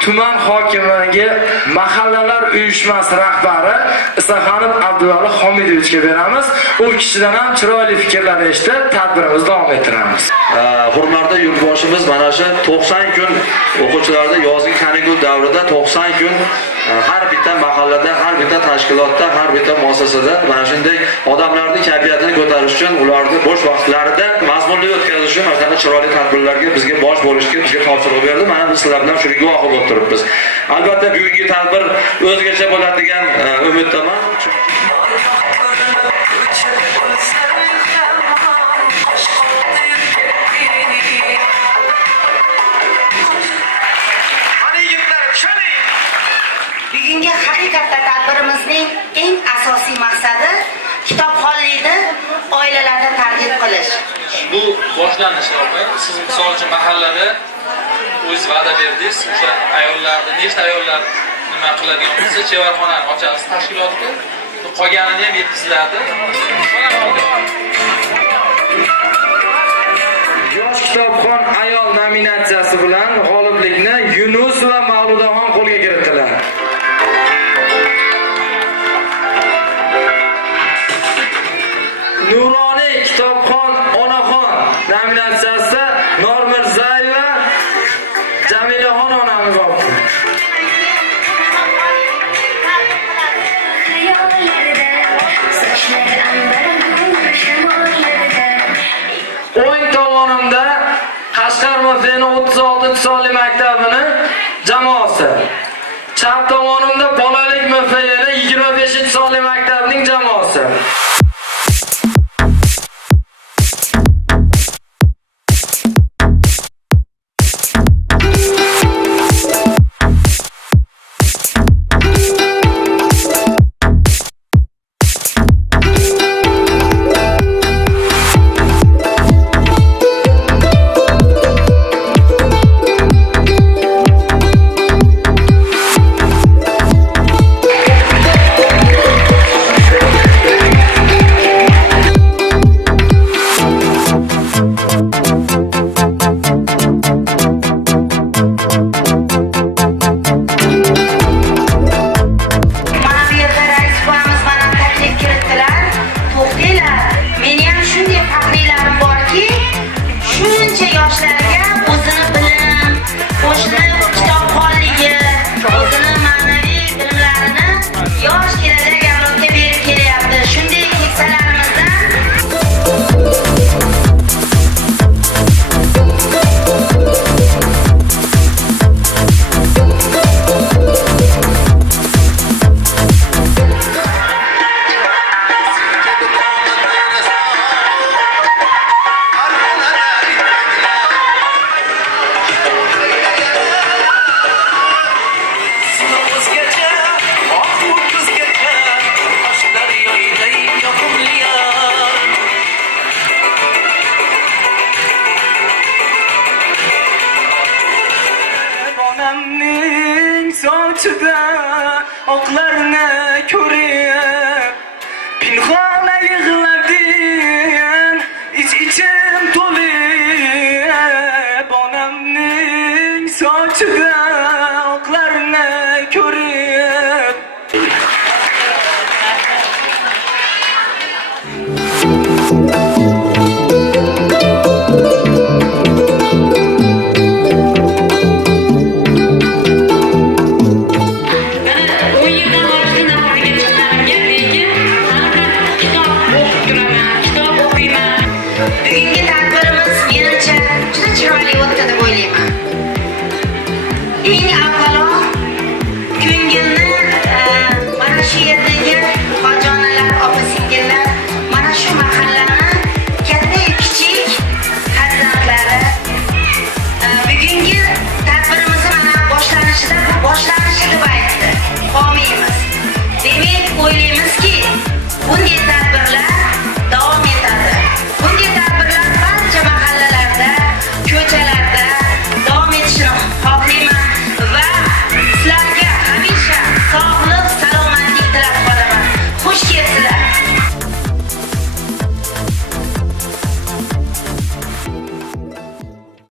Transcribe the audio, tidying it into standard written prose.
tuman hokimligi mahallalar uyushmasi rahbari Isaxonov Abduvali Xomidovichga beramiz. U kishidan ham chiroyli fikrlar eshitib, tadbirimizni davom ettiramiz. Hurmatli yurtboshimiz, mana shu 90 kun o'quvchilarda yozgi kanikul davrida 90 kun har bitta mahallada, har bitta tashkilotda, har bitta muassasada mana shunday odamlarning kayfiyatini ko'tarish uchun, ularni bo'sh vaqtlarida mazmunli o'tkazish uchun mana chiroyli tadbirlarga bizga bosh bo'lishga bizga topshiriq berdi. Mana biz sizlar bilan shunga guvoh bo'lib turibmiz. Albatta bugungi tadbir o'zgacha bo'ladigan umiddaman. Bugungi haqiqatda tadbirimizning eng asosiy maqsadi kitobxonlikni oilalarda targ'ib qilish. Bu boshlanish opa, siz misol uchun mahallada o'z va'da berdingiz, o'sha ayollarni, nechta ayollar nima qiladigan bo'lsa, chevarxonani ochamiz tashkilotda, qolganini ham yetkaziladi. Yosh kitobxon ayol nominatsiyasi bilan g'oliblikni Yunus va Mavludaxon qo'lga kiritdilar. Nuroniy kitobxon onaxon nominatsiyasida Normirzayeva Jamilaxon onamiz oldi. O'ng tomonimda Qashqar MFning 36-sonli maktabini jamoasi. Chap tomonimda Bolalik MFning 25-sonli maktabining jamoasi. Oqlarni ko'rib pinhona yig'ladim, ichim to'lib onamning sochida oqlarni ko'rib